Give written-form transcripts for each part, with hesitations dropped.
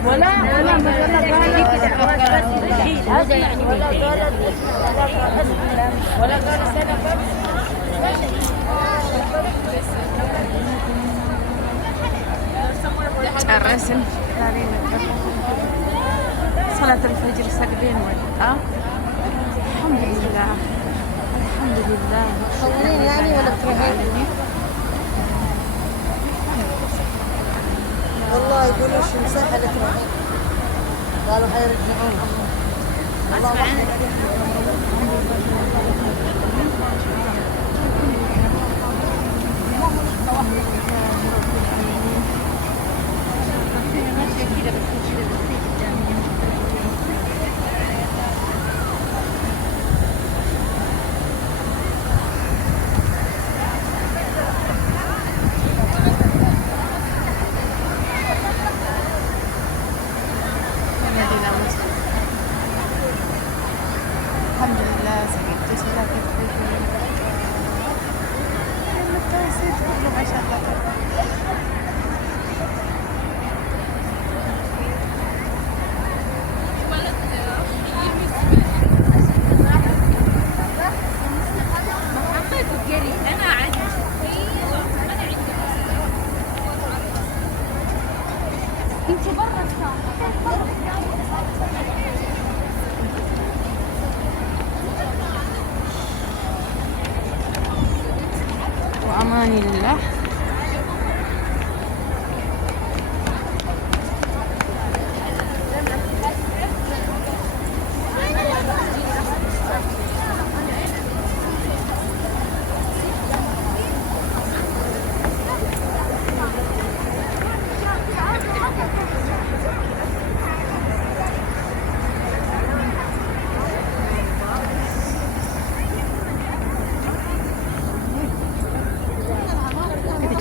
ولا هذا يعني ولا قال سنة ጨረስን። ዛሬ ነበር ሰላት الفجر ሰግደን ወጣ። አልሐምዱሊላህ አልሐምዱሊላህ صغيرين يعني ولا كبيرين؟ والله يقولوا شو مساحة لك قالوا حيرجعون. وأمان الله.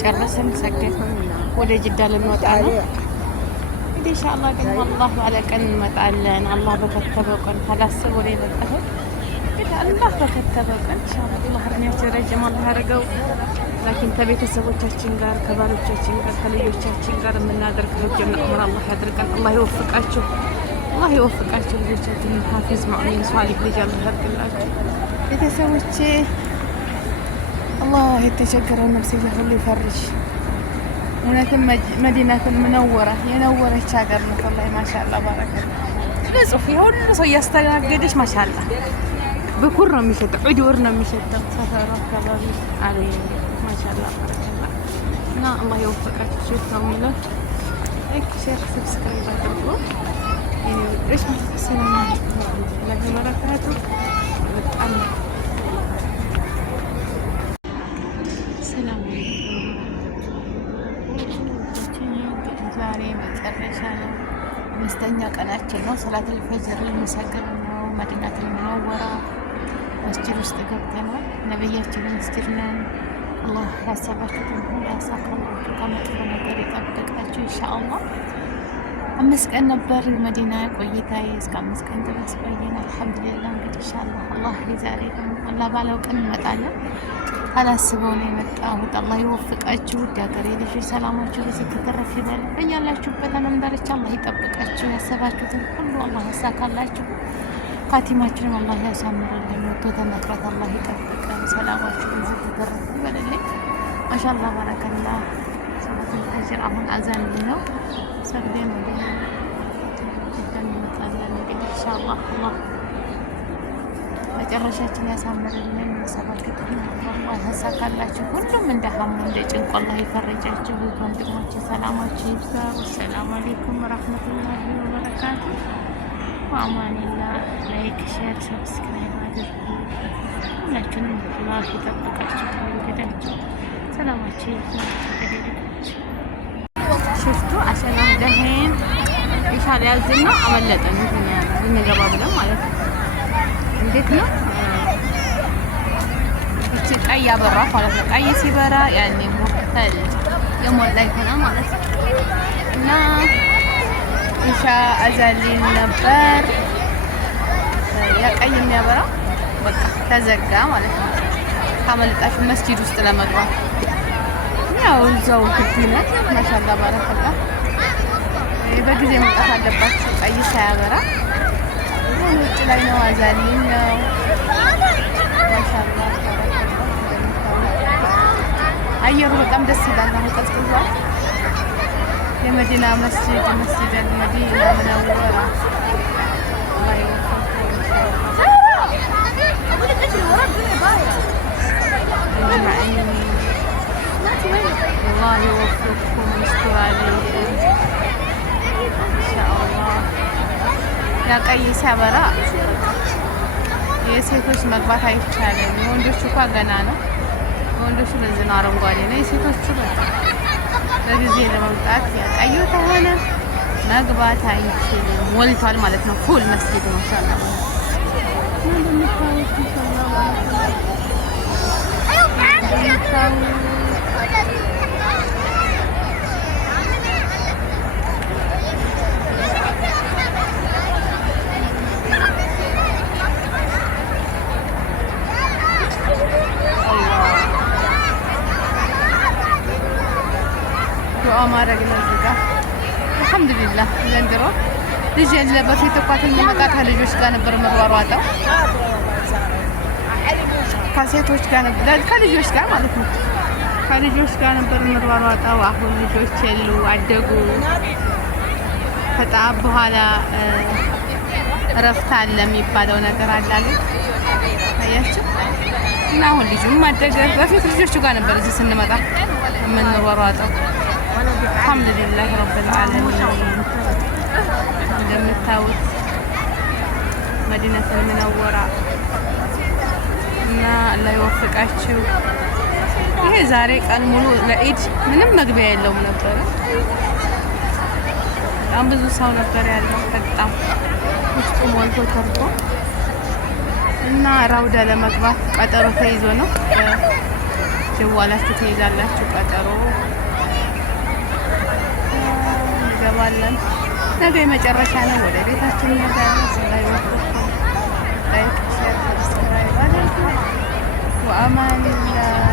ጨረስን ሰግደን ወደ ጅዳ ልንወጣ ነው። እንግዲህ ኢንሻአላህ ግን አላህ ባለ ቀን እንመጣለን። አላህ በከተበው ቀን ካላሰብ ወደ የመጣው እንግዲህ አላህ በከተበው ቀን ኢንሻአላህ አላህ እድሜያችን ረጅም አላህ ያደርገው። ላኪን ከቤተሰቦቻችን ጋር ከባሎቻችን ጋር ከልጆቻችን ጋር የምናደርገው ጀነት ዑምራ አላህ ያድርገን። አላህ ይወፍቃችሁ፣ አላህ ይወፍቃችሁ። ልጆቻችንን ሐፊዝ ሙእሚን ሷሊህ ልጅ አላህ ያድርግላችሁ። ቤተሰቦቼ አላህ የተቸገረው ነፍስያ ሁሉ ይፈርጅ። እውነትም መዲናቱል ሙነወራ የነወረች ሀገር ነው። ወላሂ ማሻአላህ ባረከላ ንጹህ የሁሉ ሰው እያስተናገደች ማሻአላህ። ብኩር ነው የሚሸጠው፣ ዑዱር ነው የሚሸጠው ሰፈሩ አካባቢ አለ ማሻአላህ ባረከላ። እና አላህ ይወፍቃችሁ። ሸታው ሚለው ላይክ ሼር ሰብስክራይብ አድርጉ። እሺ ሰላም አለይኩም ወበረካቱ። በጣም ሰላም ዛሬ መጨረሻ ነው፣ 5ኛ ቀናችን ነው። ሰላተል ፈጅር ልንሰግድ ነው። መዲናቱል ሙነወራ መስጂድ ውስጥ ገብተናል። ነብያችን መስጂድ ነን። አላህ ያሰባችሁትን ሁሉ ያሳካላችሁ፣ ከመጥፎ ነገር ይጠብቃችሁ ኢንሻአላህ። 5 ቀን ነበር መዲና ቆይታዬ፣ እስከ 5 ቀን ድረስ ቆየን። አልሐምዱሊላህ እንግዲህ ኢንሻአላህ አላህ የዛሬ ደግሞ አላህ ባለው ቀን እንመጣለን። አላስበው ነው የመጣሁት። አላህ ይወፍቃችሁ። ሀገሬ ልጆች ሰላማችሁ ብዙ ተተረፍ ይበል። በያላችሁበት ዓለም ዳርቻ አላህ ይጠብቃችሁ። ያሰባችሁትን ሁሉ አላህ ያሳካላችሁ። ካቲማችንን አላህ ያሳምርልን። ወጥቶ ተመቅረት አላህ ይጠብቀን። ሰላማችሁ ብዙ ተተረፍ ይበልልኝ። ማሻአላህ ባረከላ። ሰላተል ፈጅር አሁን አዛን ነው። ሰግደን ወደ እንመጣለን እንግዲህ ኢንሻአላህ አላህ መጨረሻችን ያሳምርልን። ሰባከቱን አላህ ያሳካላችሁ። ሁሉም እንደ ሀሙ እንደ ጭንቁ አላህ ይፈርጃችሁ። ወንድሞቼ ሰላማችሁ ይብዛ። ወሰላሙ አለይኩም ወራህመቱላሂ ወበረካቱ። ወአማኒላህ። ላይክ ሼር ሰብስክራይብ አድርጉ። ሁላችሁንም አላህ ይጠብቃችሁ። ተወደዳችሁ ሰላማችሁ ይብዛ። ሽፍቱ አሰላ ደህን ኢንሻአላ ያዝና አመለጠን እንገባ ብለን ማለት ነው። እንዴት ነው እቺ ቀይ ያበራ ማለት ነው። ቀይ ሲበራ ያኔ ሞክተል የሞላ ይሆናል ማለት ነው። እና ኢሻ አዛሊን ነበር ያ ቀይ የሚያበራ በቃ ተዘጋ ማለት ነው። ካመለጣችሁ መስጂድ ውስጥ ለመግባት ያው እዛው ግቢ ነው። ማሻአላ ባረከላ። በጊዜ መውጣት አለባችሁ። ቀይ ሳያበራ ውጭ ላይ ነው። አዛልኝ ነው። ማሻአላ አየሩ በጣም ደስ ይላል። አሁን ቀዝቅዟል። የመዲና መስጂድ አልመዲና ሙነወራ الله يوفقكم ويستر عليكم إن شاء الله ያ ቀይ ሲያበራ የሴቶች መግባት አይቻልም። የወንዶቹ እንኳ ገና ነው። የወንዶቹ በዚህ ነው አረንጓዴ ነው። የሴቶቹ በጊዜ ለመምጣት ያቀዩ ከሆነ መግባት አይችልም። ሞልቷል ማለት ነው። ፉል መስጊድ ነው። ኢንሻአላህ ማድረግ ነው። አልሐምዱሊላህ ዘንድሮ ልጅ የለ በፊት እንኳን የሚመጣ ከልጆች ጋር ነበር መሯሯጠው ከሴቶች ጋር ነበር ከልጆች ጋር ማለት ነው። ከልጆች ጋር ነበር መሯሯጠው። አሁን ልጆች የሉ አደጉ። ከጣም በኋላ እረፍት አለ የሚባለው ነገር አላለ አያችሁ። እና አሁን ልጁም አደገ። በፊት ልጆቹ ጋር ነበር እዚህ ስንመጣ የምንሯሯጠው። አልሐምዱሊላህ ረብል ዓለሚን። እንደምታዩት መዲነቱል ሙነወራ እና አላህ ይወፍቃችሁ። ይሄ ዛሬ ቀን ሙሉ ለኢድ ምንም መግቢያ የለውም ነበር። በጣም ብዙ ሰው ነበር ያለው። በጣም ውስጡ ሞልቶ ተርፎ እና ራውዳ ለመግባት ቀጠሮ ተይዞ ነው። ጀዋላችሁ ትይዛላችሁ ቀጠሮ እንገባለን። ነገ የመጨረሻ ነው። ወደ ቤታችን እንሄዳለን። ላይ ወጥቶ ላይክ ሼር ሰብስክራይብ አድርጉ። ወአማኒላህ